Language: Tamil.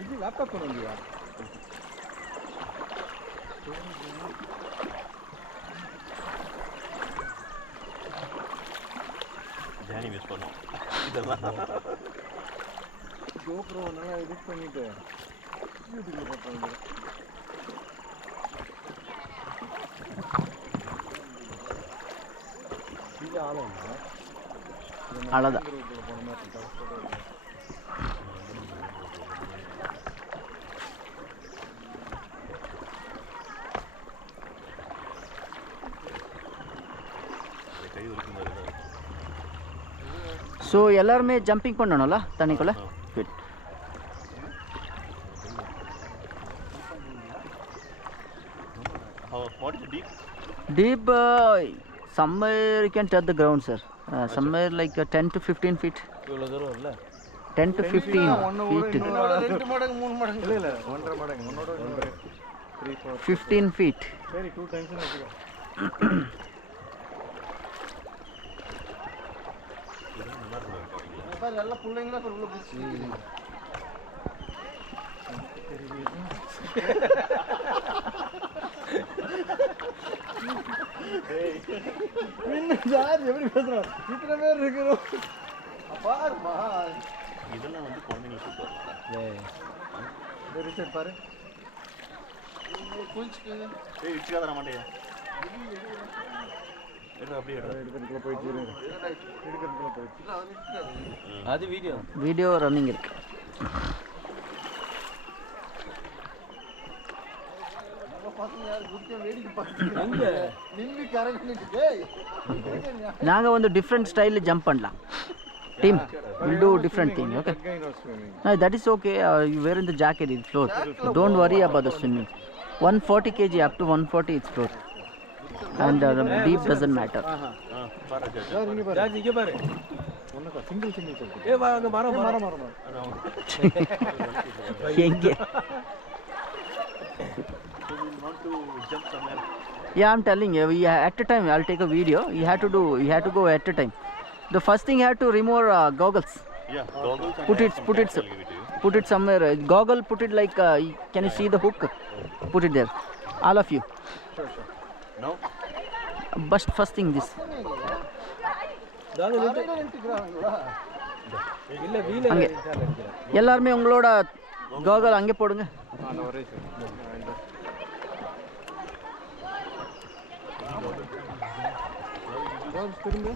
இது லேப்டாப் பண்ணுவியா? ஜானி மிஸ் பண்ணோம் இதெல்லாம். GoPro நல்லா எடிட் பண்ணிட்டு யூடியூப்ல போட்டாங்க. இது ஆளங்க. அவ்வளோதான். ஸோ எல்லாருமே ஜம்பிங் பண்ணணும்ல தண்ணிக்குள்ளே? Good. What is deep? Deep, somewhere you can touch the ground, sir. Somewhere like 10 to 15 feet. இவ்வளோ தூரம் இல்லை. 10 to 15 feet. 2 மடங்கு 3 மடங்கு இல்ல 1.5 மடங்கு உன்னோட 3 4 15 feet. சரி 2 டைம்ஸ் வெச்சுக்கோ. பாரு எல்லா புள்ளைங்களா உள்ள போச்சு. என்ன யார் எப்படி பேசுறா? இத்தனை பேர் இருக்கறோம். பாருமா இதெல்லாம் வந்து குழந்தைங்களுக்கு கூப்பிட்டு வரலாம். இந்த ரிசர்ச் பாரு. குளிச்சுக்கு ஏய் இச்சுக்கா தர மாட்டேன். எடுத்து அப்படியே எடுக்கிறதுக்குள்ள போயிட்டு எடுக்கிறதுக்குள்ள போயிட்டு. அது வீடியோ ரன்னிங் இருக்கு. நாங்கள் வந்து டிஃப்ரெண்ட் ஸ்டைலில் ஜம்ப் பண்ணலாம். Team will do different thing. Okay, that is okay. You wear in the jacket, it float. Don't worry about the swimming. 140 kg up to 140 it's float. And deep doesn't matter. இங்க பாரு. ஒண்ணு சிங்கிள் சொல்லுங்க. ஏய் வாங்க மரம். எங்க? want to jump somewhere. Yeah, I'm telling you, at a time I'll take a video. You have to go at a time. The first thing you have to remove goggles. Yeah, goggles. Put it somewhere. Goggle, put it like can you see the hook? Put it there. All of you. Sure. No. But first thing this. அங்கே எல்லாருமே உங்களோட கோகல் அங்கே போடுங்க. திரும்ப